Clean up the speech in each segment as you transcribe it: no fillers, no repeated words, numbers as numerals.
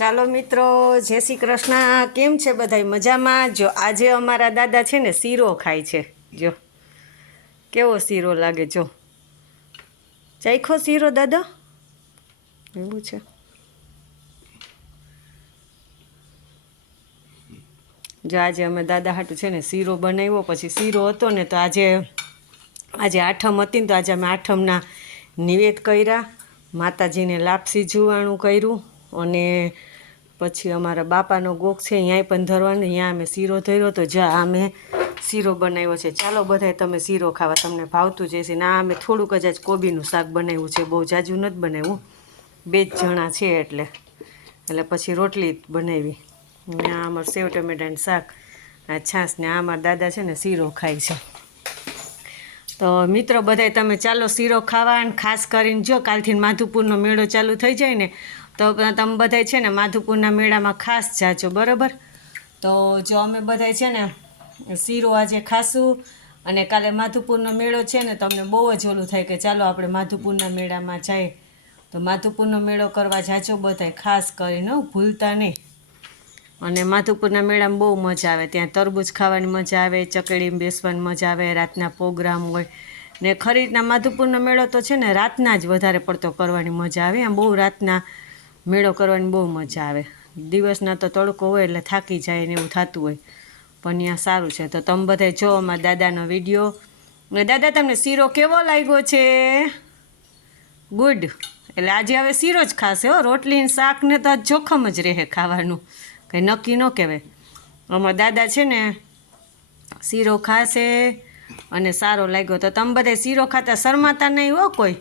ચાલો મિત્રો, જય શ્રી કૃષ્ણ. કેમ છે બધાય? મજામાં? જો આજે અમારા દાદા છે ને શીરો ખાય છે. જો કેવો શીરો લાગે, જો ચાખ્યો શીરો દાદા? એવું છે. જો આજે અમે દાદા હાટું છે ને શીરો બનાવ્યો. પછી શીરો હતો ને તો આજે આઠમ હતી ને તો આજે અમે આઠમના નિવેદ કર્યા, માતાજીને લાપસી જુવાણું કર્યું, અને પછી અમારા બાપાનો ગોખ છે ત્યાંય પણ ધરવાનું, ત્યાં અમે શીરો ધર્યો. તો જા અમે શીરો બનાવ્યો છે. ચાલો બધાય તમે શીરો ખાવા, તમને ભાવતું જ હશે. ના અમે થોડુંક જ આજ કોબીનું શાક બનાવ્યું છે, બહુ જાજુ નથી બનાવ્યું, 2 જ જણા છે એટલે પછી રોટલી બનાવી. આ અમારું સેવ ટમેટાનું શાક, આ છાશ, ને આ અમારા દાદા છે ને શીરો ખાય છે. તો મિત્રો બધાય તમે ચાલો શીરો ખાવા. અને ખાસ કરીને જો કાલથી માધુપુરનો મેળો ચાલુ થઈ જાય ને તો તમે બધાય છે ને માધુપુરના મેળામાં ખાસ જાજો, બરાબર? તો જો અમે બધાય છે ને શીરો આજે ખાશું, અને કાલે માધુપુરનો મેળો છે ને તો અમને બહુ જ ઓલું થાય કે ચાલો આપણે માધુપુરના મેળામાં જઈએ. તો માધુપુરનો મેળો કરવા જાજો બધાય, ખાસ કરીને ભૂલતા નહીં. અને માધુપુરના મેળામાં બહુ મજા આવે, ત્યાં તરબૂચ ખાવાની મજા આવે, ચકડીમાં બેસવાની મજા આવે, રાતના પ્રોગ્રામ હોય ને. ખરી રીતના માધુપુરનો મેળો તો છે ને રાતના જ વધારે પડતો કરવાની મજા આવે. આમ બહુ રાતના મેળો કરવાની બહુ મજા આવે. દિવસના તો તડકો હોય એટલે થાકી જાય ને એવું થતું હોય, પણ ત્યાં સારું છે. તો તમે બધા જો અમારા દાદાનો વિડીયો. દાદા તમને શીરો કેવો લાગ્યો છે? ગુડ. એટલે આજે હવે શીરો જ ખાશે હો, રોટલી શાક ને તો જોખમ જ રહે ખાવાનું, કંઈ નક્કી ન કહેવાય. અમારા દાદા છે ને શીરો ખાશે અને સારો લાગ્યો. તો તમે બધા શીરો ખાતા શરમાતા નહીં હો કોઈ.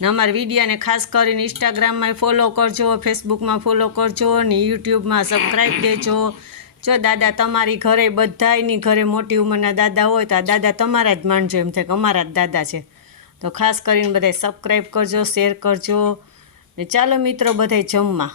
ને અમારા વિડીયાને ખાસ કરીને ઇન્સ્ટાગ્રામમાં ફોલો કરજો, ફેસબુકમાં ફોલો કરજો, ને યુટ્યુબમાં સબસ્ક્રાઈબ દેજો. જો દાદા તમારી ઘરે, બધાયની ઘરે મોટી ઉંમરના દાદા હોય તો આ દાદા તમારા જ માનજો, એમ થાય કે અમારા જ દાદા છે. તો ખાસ કરીને બધાય સબસ્ક્રાઈબ કરજો, શેર કરજો. ને ચાલો મિત્રો બધાય જમવા.